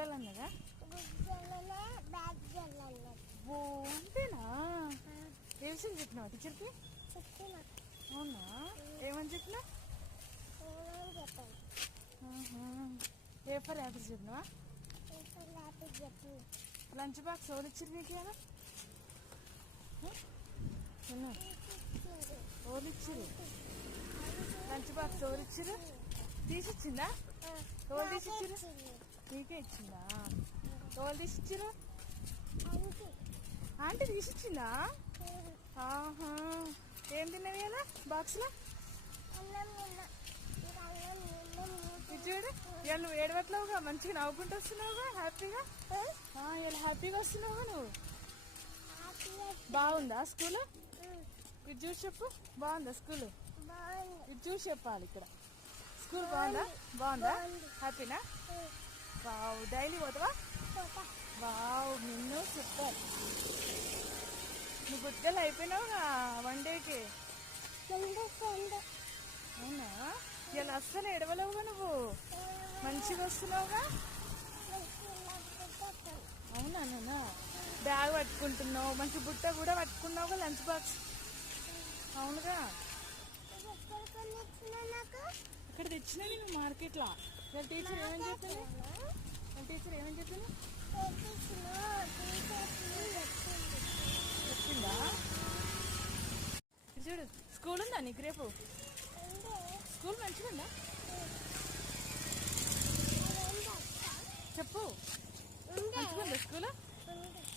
Girl అన్నదా? ఓ అంతేనా? ఏ విషయం చెప్పినావా టీచర్కి? అవునా, ఏమని చెప్పినా? ఏ ఫర్ యాపిల్ చెప్పినావా? లంచ్ బాక్స్ ఎవరు ఇచ్చారు నీకు? కదా ఎవరు ఇచ్చారు లంచ్ బాక్స్? ఎవరు ఇచ్చారు? తీసిచ్చిందా? ఎవరు తీసిచ్చారు? నీకే ఇచ్చిందా? ఎవరు తీసిచ్చారు? ఆంటీ తీసిచ్చిందా? ఆహా, ఏం తిన్నది కదా బాక్స్లో? చూడు, ఇవాళ నువ్వు ఏడవట్లేవుగా, మంచిగా నవ్వుకుంటూ వస్తున్నావుగా, హ్యాపీగా. ఇలా హ్యాపీగా వస్తున్నావుగా నువ్వు. బాగుందా స్కూల్? ఇటు చూసి చెప్పు, బాగుందా స్కూల్? ఇటు చూసి చెప్పాలి. ఇక్కడ స్కూల్ బాగుందా? బాగుందా? హ్యాపీనా? వావ్, డైలీ పోతావా? వావ్, నిన్ను సూపర్. నువ్వు గుడ్డలు అయిపోయినావుగా 1 డేకి. అవునా, ఇలా అస్సలు ఎడవలేవుగా నువ్వు, మంచిగా వస్తున్నావుగా. అవునా నాన్న, బ్యాగ్ పట్టుకుంటున్నావు, మంచి బుట్ట కూడా పట్టుకున్నావుగా, లంచ్ బాక్స్. అవునుగా, ఇక్కడ తెచ్చినా నేను మార్కెట్లో. టీచర్ ఏమని చెప్పింది? టీచర్ ఏమని చెప్పింది? చెప్పిందా? చూడు, స్కూల్ ఉందా నీకు రేపు? స్కూల్ మంచిగా ఉందా చెప్పు? మంచిగా ఉందా స్కూల్?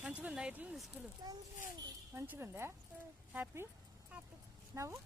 మంచిగా ఉందా? ఎట్లుంది స్కూల్? మంచిగా ఉందా? హ్యాపీ నవ్వు.